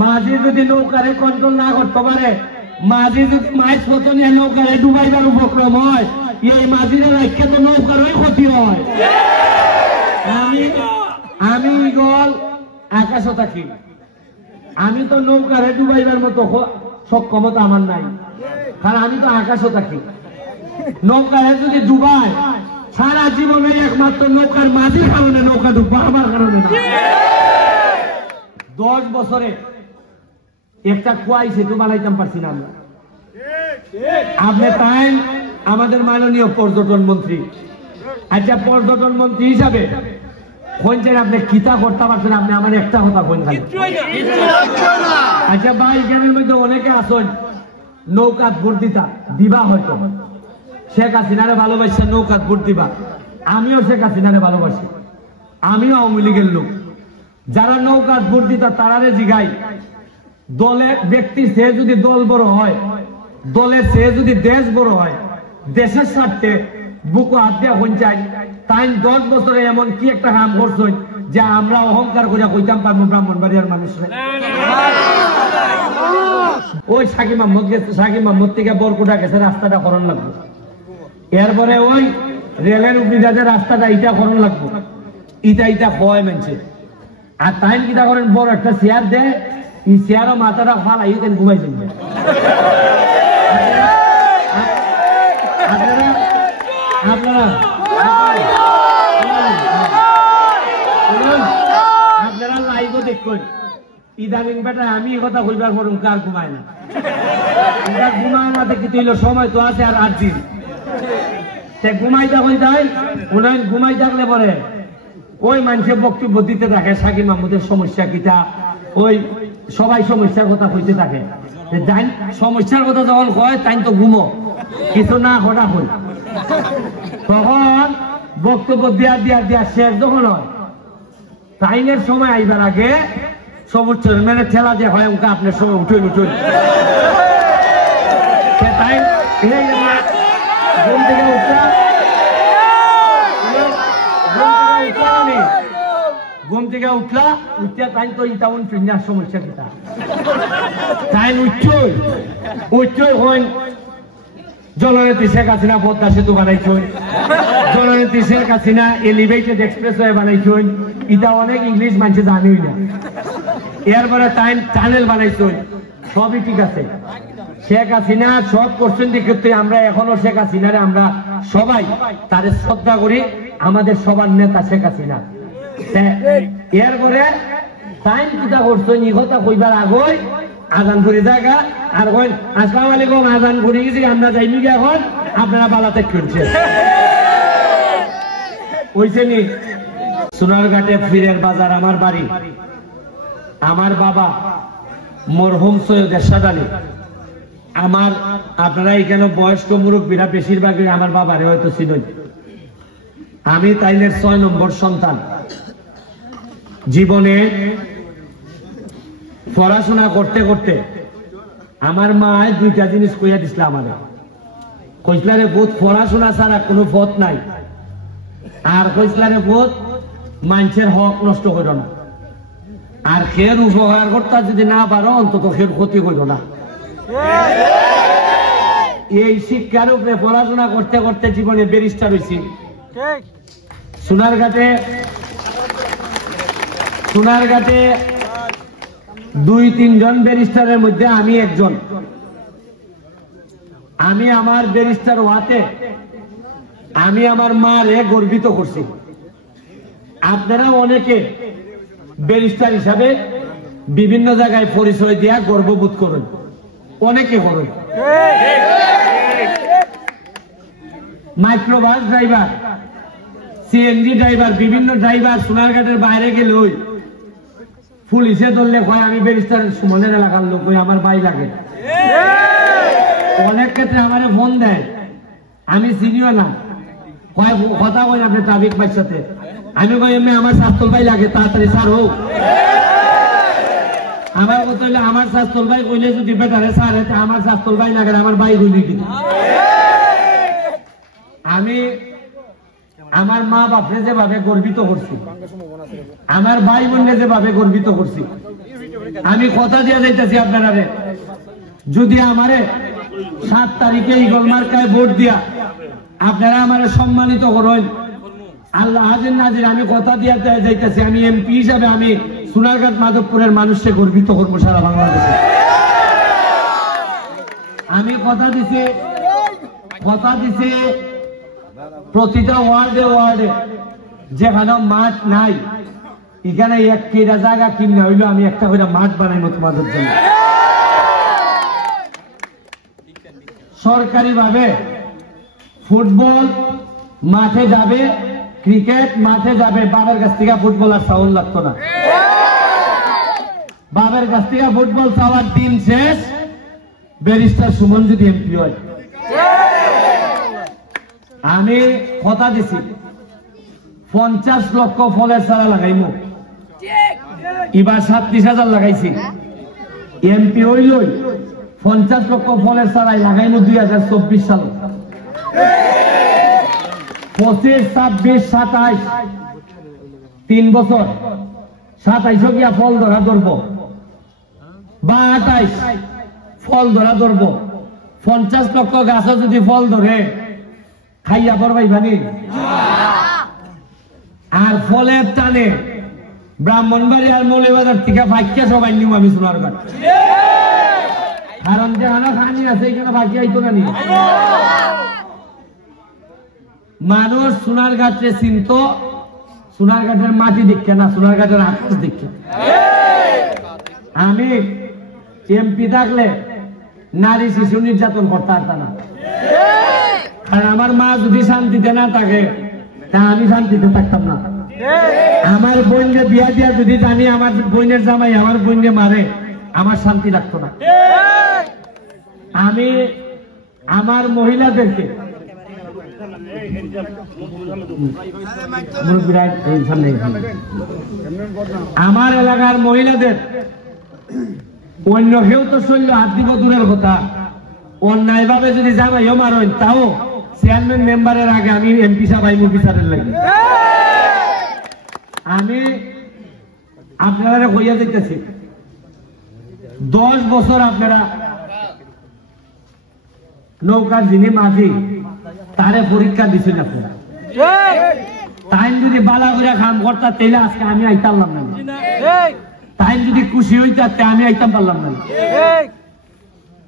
মাঝি যদি নৌকারে কন্ট্রোল না করতে পারে, মাঝি যদি মাছ মতো নিয়ে নৌকারে ডুবাইবার উপক্রম হয়, এই মাঝিরা রাখে তো নৌকারই ক্ষতি হয়। আমি গল আকাশও থাকি, আমি তো নৌকারে ডুবাইবার মতো সক্ষমতা আমার নাই, কারণ আমি তো আকাশও থাকি। নৌকারে যদি ডুবায় সারা জীবনে একমাত্র নৌকার মাঝির কারণে নৌকা ডুববা, আমার কারণে না। 10 বছরে একটা কুয়াই সেতু বানাইতাম পারছি না আমরা। আপনি তাই আমাদের মাননীয় পর্যটন মন্ত্রী, আচ্ছা পর্যটন মন্ত্রী হিসাবে কোনছেন আপনি কিতা করতে পারছেন? আপনি আমার একটা কথা কোন খালি। আচ্ছা ভাই, গ্রামের মধ্যে অনেকে আসেন নৌকাত ভোট দিতা দিবা, হয়তো শেখ হাসিনারে ভালোবাসছেন, নৌকাত ভোট দিবা। আমিও শেখ হাসিনারে ভালোবাসি, আমিও আওয়ামী লীগের লোক। যারা নৌকাত ভোট দিতা তারারে জিগাই, দলের ব্যক্তি সে যদি দল বড় হয়, দলের সে যদি দেশ বড় হয়, দেশের স্বার্থে বুকু হাত দিয়া হন চাই, তাই 10 বছরে এমন কি একটা কাম করছেন যে আমরা অহংকার করে কইতাম পারবো ব্রাহ্মণবাড়িয়ার মানুষরা। ওই সাকিব মাহমুদ গেছে, সাকিব মাহমুদ থেকে বরকুটা গেছে, রাস্তাটা করণ লাগবে। এরপরে ওই রেলের উপরে রাস্তাটা ইটা করণ লাগবে, ইটা ভয় মানছে। আর তাই কিটা করেন, বড় একটা চেয়ার দেয়, এই চেয়ারও মাথাটা ফালাই দেন, ঘুমাইছেন। আপনারা লাইভও দেখুন, ইদানিং বেটা আমি কথা কইবার পর কার ঘুমায় না, ঘুমায় না দেখি তুইল সময় তো আছে আর 8 দিন। সে ঘুমাইতে কইতাই উনাই ঘুমাই থাকলে পরে ওই মানুষের বক্তব্য দিতে থাকে, সাকিব মাহমুদের সমস্যা কিটা, ওই সবাই সমস্যার কথা কইতে থাকে। সমস্যার কথা যখন কয় তাই তো ঘুমো, কিছু না ঘটা হই, তখন বক্তব্য দিয়া দিয়া দিয়া শেষ যখন হয়, টাইমের সময় আইবার আগে সবুজ চেয়ারম্যানের ঠেলা যে হয় ওকে আপনার সময় উঠুন ঘুম থেকে উঠলা, ঘুম থেকে উঠলা উঠতে তাই তো ইটাউন ফিরনার সমস্যা কিতা তাই উচ্চই হন। জননেত্রী শেখ হাসিনা পদ্মা সেতু বানাইছেন, জননেত্রী শেখ হাসিনা এলিভেটেড এক্সপ্রেসওয়ে বানাইছেন, এটা অনেক ইংলিশ মানুষ জানিই না। এরপরে তাই টানেল বানাইছেন, সবই ঠিক আছে। শেখ হাসিনা সব করছেন ক্ষেত্রে আমরা এখনো শেখ হাসিনারে আমরা সবাই তার শ্রদ্ধা করি, আমাদের সবার নেতা শেখ হাসিনা। এরপরে তাই কিতা করছেন, ই কথা কইবার আগই আজান করে জায়গা আর আসসালামু আলাইকুম, আজান করে গেছি আমরা যাইনি, এখন আপনারা বালাতে করছেন ওইছেনি। সোনারঘাটে ফিরের বাজার আমার বাড়ি, আমার বাবা মরহুম সৈয়দ এরশাদ আলী। আমার আপনারা এখানে বয়স্ক মুরব্বীরা বেশিরভাগই আমার বাবারে হয়তো চিনেন। আমি তাইলের 6 নম্বর সন্তান। জীবনে পড়াশোনা করতে করতে আমার মা 2টা জিনিস কইয়া দিছিল আমাদের, কইসলারে বোধ পড়াশোনা ছাড়া কোনো পথ নাই, আর কইসলারে বোধ মানুষের হক নষ্ট করো না, আর খের উপকার করতে যদি না পারো অন্তত খের ক্ষতি করো না। এই শিক্ষার উপরে পড়াশোনা করতে করতে জীবনে ব্যারিস্টার হয়েছি। সোনারঘাটে 2-3 জন ব্যারিস্টারের মধ্যে আমি একজন। আমি আমার ব্যারিস্টার হওয়াতে আমি আমার মারে গর্বিত করছি। আপনারা অনেকে ব্যারিস্টার হিসাবে বিভিন্ন জায়গায় পরিচয় দিয়া গর্ববোধ করেন, অনেকে করেন। মাইক্রোবাস ড্রাইভার, সিএনজি ড্রাইভার, বিভিন্ন ড্রাইভার সোনারঘাটের বাইরে গেলে ওই পুলিশে ধরলে কয় আমি ব্যারিস্টার সুমনের এলাকার লোক, ওই আমার ভাই লাগে। অনেক ক্ষেত্রে আমার ফোন দেয়, আমি চিনিও না, কয় কথা কই আপনি ট্রাফিক ভাইয়ের সাথে, আমি কই এমনি আমার শাস্তল ভাই লাগে, তাড়াতাড়ি স্যার হোক। আমার কথা হইলে আমার শাস্তল ভাই কইলে যদি বেটারে স্যার আমার শাস্তল ভাই লাগে, আমার ভাই কইলি কি। আমি আমার মা বাপরে যেভাবে গর্বিত করছি, আমার ভাই বোনকে যেভাবে গর্বিত করছি, আমি কথা দিয়ে যাইতেছি আপনারা, যদি আমারে 7 তারিখে ইগল মার্কায় ভোট দিয়া আপনারা আমারে সম্মানিত করেন, আল্লাহ হাজির নাজির আমি কথা দিয়ে যাইতেছি, আমি এমপি হিসাবে আমি সোনারঘাট মাধবপুরের মানুষকে গর্বিত করবো সারা বাংলাদেশে। আমি কথা দিছি প্রতিটা ওয়ার্ডে ওয়ার্ডে যেখানে মাঠ নাই এখানে 1 কেটা জায়গা কিনে হইলো আমি একটা করে মাঠ বানাইবো তোমাদের জন্য। সরকারি ভাবে ফুটবল মাঠে যাবে, ক্রিকেট মাঠে যাবে, বাবার কাছ থেকে ফুটবল আর চাউল লাগতো না। বাবার কাছ থেকে ফুটবল চাওয়ার দিন শেষ, ব্যারিস্টার সুমন যদি এমপি হয়। আমি কথা দিছি 50 লক্ষ ফলের চারা লাগাইমু, এবার 37,000 লাগাইছি। এমপি হইল 50 লক্ষ ফলের চারাই লাগাইমু 2024 সালে। 25, 26, 27 3 বছর, 27 গিয়া ফল ধরা ধরব বা 28 ফল ধরা ধরব। 50 লক্ষ গাছও যদি ফল ধরে খাইয়া পড়বাইবানি। আর ফলের টানে ব্রাহ্মণবাড়ি আর মৌলভীবাজার থেকে ভাগ্যা সবাই নিব আমি সোনারঘাট, কারণ যে আনা খানি আছে এখানে বাকি আইতো না। মানুষ সোনারঘাটে চিনত সোনারঘাটের মাটি দেখে না, সোনারঘাটের আকাশ দেখে। আমি এমপি থাকলে নারী শিশু নির্যাতন করতে পারতাম না, আর আমার মা যদি শান্তিতে না থাকে তা আমি শান্তিতে থাকতাম না। আমার বোনকে বিয়া দিয়া যদি জানি আমার বোনের জামাই আমার বোনকে মারে, আমার শান্তি লাগতো না। আমি আমার মহিলাদেরকে আমার এলাকার মহিলাদের অন্য কেউ তো শৈল্য হাত দিব দূরের কথা, অন্যায় ভাবে যদি জামাইও মারেন তাও চেয়ারম্যান মেম্বারের আগে আমি এমপি সাহেব বিচারের লাগে। আমি আপনারা কইয়া দিতেছি 10 বছর আপনারা নৌকার যিনি মাঝি তারে পরীক্ষা দিচ্ছেন আপনারা, তাই যদি বালা করে কাম করতা তাইলে আজকে আমি আইতাম না, তাই যদি খুশি হইতা আমি আইতাম পারলাম না।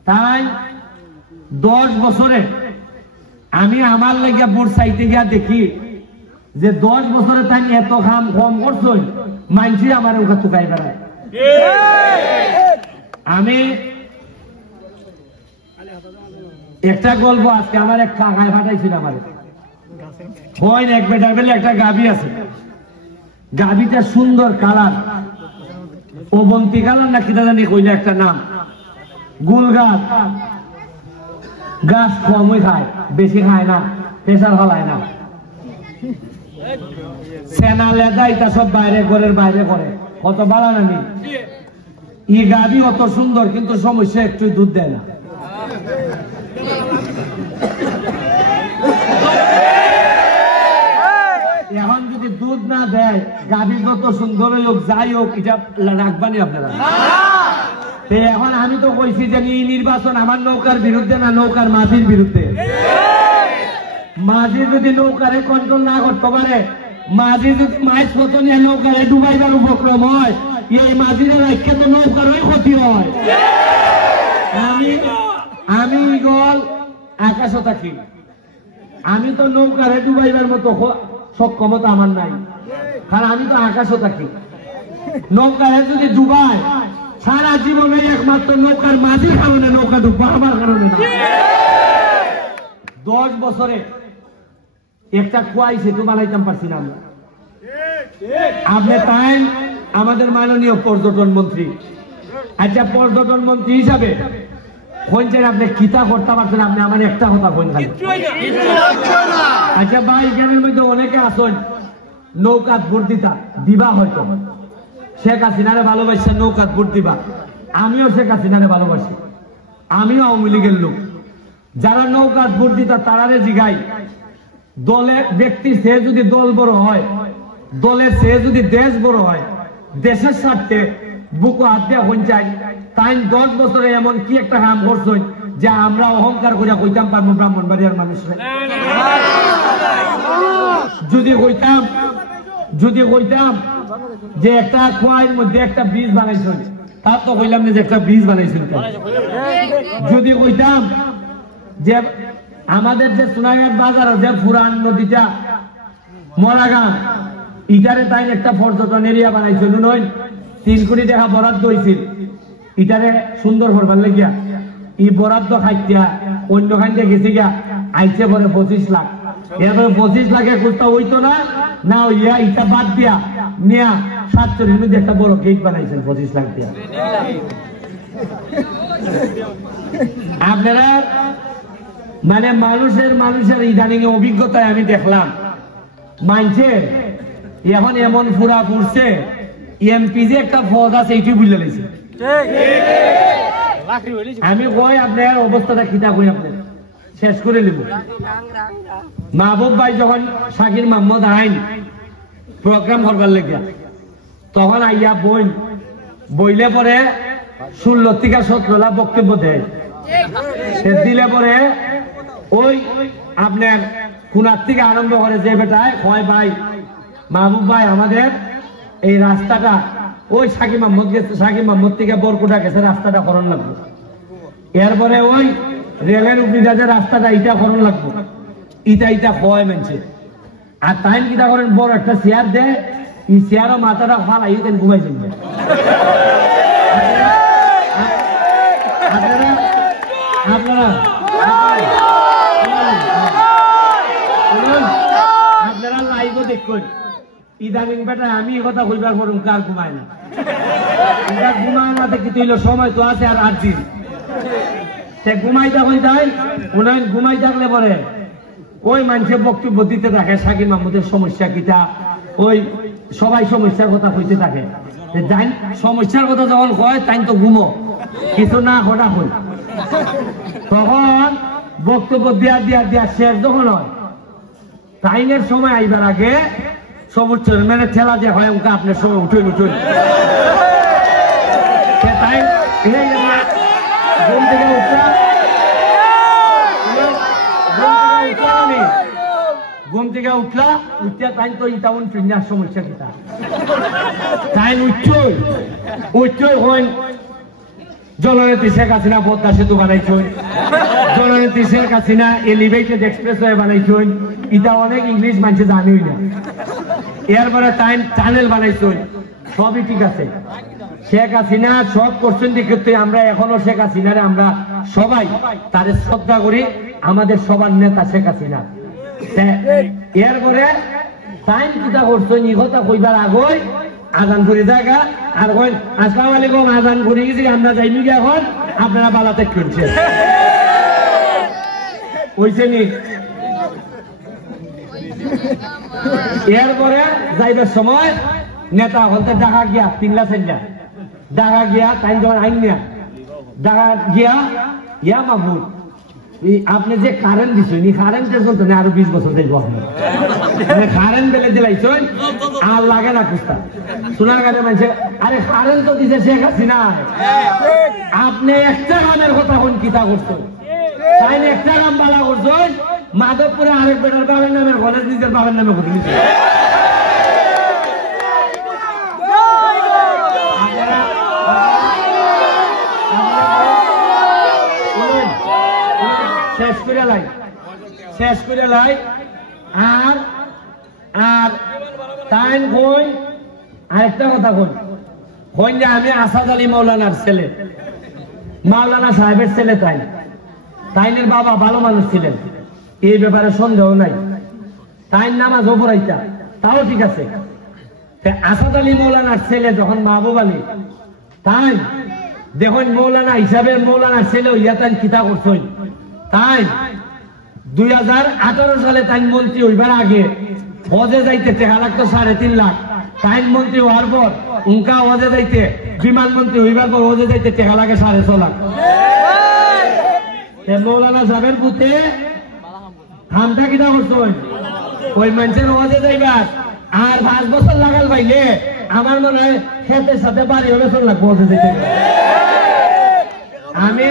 তাই 10 বছরে আমি আমার লাগিয়া বোর্ড সাইতে গিয়া দেখি যে 10 বছরে তাই এত কাম কম করছেন, মানছি আমার ওখানে চুকাই বেড়ায়। আমি একটা গল্প আজকে আমার এক কাকায় ফাটাইছিল, আমার হয় এক বেটার বেলে একটা গাভী আছে, গাভীটা সুন্দর কালার, অবন্তী কালার না কিটা জানি কইলে একটা নাম, গুল গাছ, গাছ কমই খায়, বেশি খায় না, প্রেসার হলায় না, সেনা লেদা এটা সব বাইরে ঘরের বাইরে করে, কত বাড়ান আমি। ই গাভী অত সুন্দর কিন্তু সমস্যা একটু দুধ দেয় না। এখন যদি দুধ না দেয়, গাভী যত সুন্দর হোক যাই হোক এটা রাখবানি আপনারা। এখন আমি তো কইছি যে নির্বাচন আমার নৌকার বিরুদ্ধে না, নৌকার মাঝির বিরুদ্ধে। মাঝি যদি নৌকারে কন্ট্রোল না করতে পারে, মাঝি যদি মাছ মতো নিয়ে নৌকারে ডুবাইবার উপক্রম হয়, এই মাঝির রাখে তো নৌকারই ক্ষতি হয়। আমি গল আকাশও থাকি, আমি তো নৌকারে ডুবাইবার মতো সক্ষমতা আমার নাই, কারণ আমি তো আকাশও থাকি। নৌকারে যদি ডুবাই সারা জীবনে একমাত্র নৌকার মাঝির কারণে নৌকা ডুববা, আমার কারণে না। 10 বছরে একটা কুয়াই সেতু বানাইতাম পারছি না আমরা। আপনি তাই আমাদের মাননীয় পর্যটন মন্ত্রী, আচ্ছা পর্যটন মন্ত্রী হিসাবে কোনছেন আপনি কিতা করতে পারছেন, আপনি আমার একটা কথা কোন খালি। আচ্ছা ভাই, এখানের মধ্যে অনেকে আসেন নৌকাত ভোট দিবা, হয়তো শেখ হাসিনারে ভালোবাসছে নৌকাত ভোট দিবা। আমিও শেখ হাসিনারে ভালোবাসি, আমিও আওয়ামী লীগের লোক। যারা নৌকাত ভোট দিতা তারারে জিগাই, দলে ব্যক্তি সে যদি দল বড় হয়, দলের সে যদি দেশ বড় হয়, দেশের স্বার্থে বুকু হাত দিয়ে হইন তাই 10 বছরে এমন কি একটা কাম করছেন যে আমরা অহংকার করে কইতাম পারবো ব্রাহ্মণবাড়িয়ার মানুষরা? যদি কইতাম যে একটা খোয়াইয়ের মধ্যে একটা বীজ বানাইছেন, তার তো কইলাম যে একটা বীজ বানাইছেন। যদি কইতাম যে আমাদের যে সোনাঘাট বাজার যে পুরান নদীটা মরাগান ইটারে তাই একটা পর্যটন এরিয়া বানাইছিল, নয় 3 কোটি টাকা বরাদ্দ হয়েছিল ইটারে সুন্দর করবার লাগিয়া। এই বরাদ্দ খাইতিয়া অন্য খাইতে গেছে গিয়া আইছে পরে 25 লাখ। এরপরে 25 লাখে কোথাও হইতো না হইয়া ইটা বাদ দিয়া নিয়া 47 মধ্যে একটা বড় গেট বানাইছেন 25 লাখ দিয়া। আপনারা মানে মানুষের ইদানিং অভিজ্ঞতায় আমি দেখলাম মানুষের এখন এমন পুরা পড়ছে এমপি যে একটা পদ আছে এইটি বুঝলে লেছে। আমি কই আপনার অবস্থাটা কিতা কই আপনি শেষ করে নেব। মাহবুব ভাই যখন শাকির মোহাম্মদ আইন প্রোগ্রাম করবার লাগিয়া তখন আইয়া বইলে পরে 16 থেকে 17 লাখ বক্তব্য দেয়। দিলে পরে ওই আপনার কুনার থেকে আরম্ভ করে যে বেটায় কয় ভাই মাহবুব ভাই আমাদের এই রাস্তাটা ওই শাকির মোহাম্মদ থেকে বরকুটা গেছে রাস্তাটা করণ লাগবে। এরপরে ওই রেলের উপরে যে রাস্তাটা ইটা করণ লাগবে, ইটা হয় মানছে। আর টাইম কিটা করেন বড় একটা চেয়ার দেয়, এই চেয়ারও মাথাটা ফালাই দেন ঘুমাইছেন। আপনারা লাইভও দেখুন ইদানিং বেটা আমি কথা কইবার পর কার ঘুমায় না, ঘুমায় না দেখি তুইল সময় তো আছে আর 8 দিন সে ঘুমাইতে কইতাই উনাই ঘুমাই থাকলে পরে ওই মানুষের বক্তব্য দিতে থাকে শাকির মাহমুদের সমস্যা কিটা, ওই সবাই সমস্যার কথা কইতে থাকে। সমস্যার কথা যখন কয় তাই তো ঘুমো কিছু না ঘটা হই, তখন বক্তব্য দিয়া শেষ যখন হয় টাইমের সময় আইবার আগে সবুজ চেয়ারম্যানের ঠেলা যে হয় ওকে আপনার সময় উঠুন ঘুম থেকে উঠলা উঠিয়া তাই তো ইটাউন ট্রেনার সমস্যা কিতা তাই উঠছই হইন জননেত্রী শেখ হাসিনা পদ্মা সেতু বানাইছুন, জননেত্রী শেখ হাসিনা এলিভেটেড এক্সপ্রেসওয়ে বানাইছুন, এটা অনেক ইংলিশ মানুষ জানিই না। এরপরে তাই টানেল বানাইছুন, সবই ঠিক আছে। শেখ হাসিনা সব করছেন দেখতে আমরা এখনো শেখ হাসিনারে আমরা সবাই তার শ্রদ্ধা করি, আমাদের সবার নেতা শেখ হাসিনা। এরপরে টাইম কিতা করছেন ই কথা কইবার আগই আজান করে জায়গা আর আসসালামু আলাইকুম আজান করে গেছি আমরা যাইনি এখন আপনারা বালাতে করছেন ওইছে নি। এরপরে যাইবার সময় নেতা বলতে ঢাকা গিয়া 3 লাখ ঢাকা গিয়া তাই যখন আইন নিয়া ঢাকা গিয়া ইয়া মাহবুব আপনি যে কারেন্ট দিচ্ছেন এই কারেন্টের জন্য আরো 20 বছর দেখবো আপনি কারেন্ট বেলে দিলাইছেন আর লাগে না কুস্তা সোনার গাড়ি মানছে আরে কারেন্ট তো দিছে শেখ হাসিনা, আপনি একটা কামের কথা কোন কিতা করছেন তাই একটা কাম বালা করছেন মাধবপুরে আরেক বেটার বাবার নামের কলেজ নিজের বাবার নামে করে দিচ্ছে। শেষ করে লাই আর আর তাই কই আরেকটা কথা কই যে আমি আসাদ আলী মৌলানার ছেলে, মাওলানা সাহেবের ছেলে। তাইনের বাবা ভালো মানুষ ছিলেন, এই ব্যাপারে সন্দেহ নাই। তাই নামাজ পড়াইতা তাও ঠিক আছে। আসাদ আলী মৌলানার ছেলে যখন মাহবুব আলী তাই দেখুন মৌলানা হিসাবে মৌলানার ছেলে হইয়া তাই কিতা করছেন। তাই 2018 সালে তাই মন্ত্রী হইবার আগে হজে যাইতে টাকা লাগতো 3.5 লাখ। তাই মন্ত্রী হওয়ার পর উনকা হজে যাইতে বিমান মন্ত্রী হইবার পর হজে যাইতে টাকা লাগে 6.5 লাখ। মৌলানা সাহেবের পুতে খামটা কিনা করছেন ওই মানুষের হজে যাইবার আর 5 বছর লাগাল পাইলে আমার মনে হয় খেতের সাথে বাড়ি হলে চল লাগবো যেতে। আমি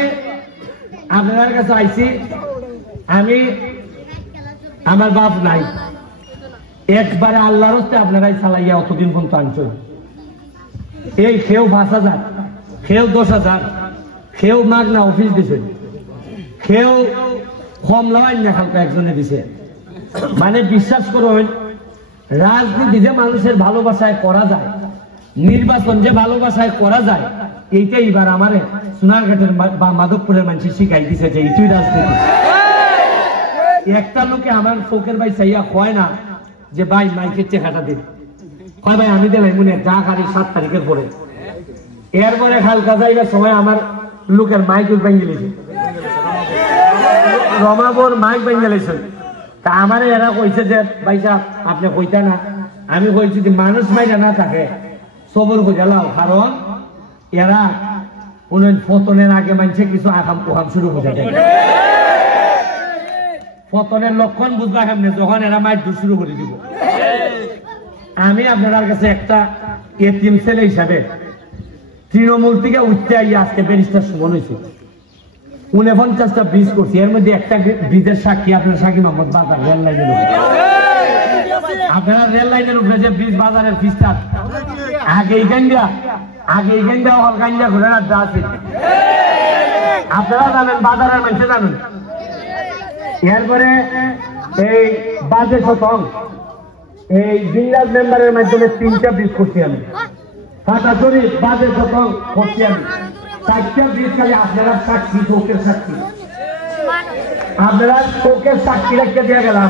আপনার কাছে আইছি, আমি আমার বাপ নাই, একবারে আল্লাহর হস্তে আপনারাই চালাইয়া অতদিন পর্যন্ত আনছেন। এই কেউ 5,000, কেউ 10,000, কেউ মাগনা অফিস দিছে, কেউ কম লওয়াই না খালকা একজনে দিছে। মানে বিশ্বাস করুন, রাজনীতি যে মানুষের ভালোবাসায় করা যায়, নির্বাচন যে ভালোবাসায় করা যায়, এইটাই এবার আমারে সোনারঘাটের বা মাধবপুরের মানুষ শিখাই দিছে যে এইটাই রাজনীতি। একটা লোকে আমার চোখের ভাই চাইয়া কয় না যে ভাই মাইকের চেহারাটা দিন, কয় ভাই আমি দিলাই মনে যা খালি 7 তারিখের পরে। এরপরে খালকা যাইবার সময় আমার লোকের মাইক ভেঙে গেছে, রমাবোর মাইক ভেঙে গেছে। তা আমারে এরা কইছে যে ভাই সাহেব আপনি কইতা না, আমি কইছি যে মানুষ মাইরা না থাকে সবর করে লাও, কারণ এরা কোন পতনের আগে মানছে কিছু আকাম পোহাম শুরু করে দেয়। পতনের লক্ষণ বুঝবা কেমনে, যখন এরা মাইক শুরু করে দিব। আমি আপনার কাছে একটা এতিম ছেলে হিসাবে তৃণমূল থেকে উঠতে আইয়া আজকে ব্যারিস্টার সুমন হয়েছে, 49টা ব্রিজ করছি, এর মধ্যে একটা ব্রিজের সাক্ষী আপনার সাক্ষী মোহাম্মদ বাজার রেল লাইনের উপরে। আপনারা রেল লাইনের উপরে যে ব্রিজ বাজারের ফিসটা আগে গান্ডা হল গান্ডা ঘুরে আড্ডা আছে, আপনারা জানেন, বাজারের মানুষে জানেন। এরপরে এই বাজে শতং এই জিল্লার মেম্বারের মাধ্যমে 3টা ব্রিজ করছি আমি, কাটাচুরি বাজে শতং করছি আমি, 4টা ব্রিজ খালি আপনারা সাক্ষী, চোখের সাক্ষী, আপনারা চোখের সাক্ষী রেখে দিয়ে গেলাম।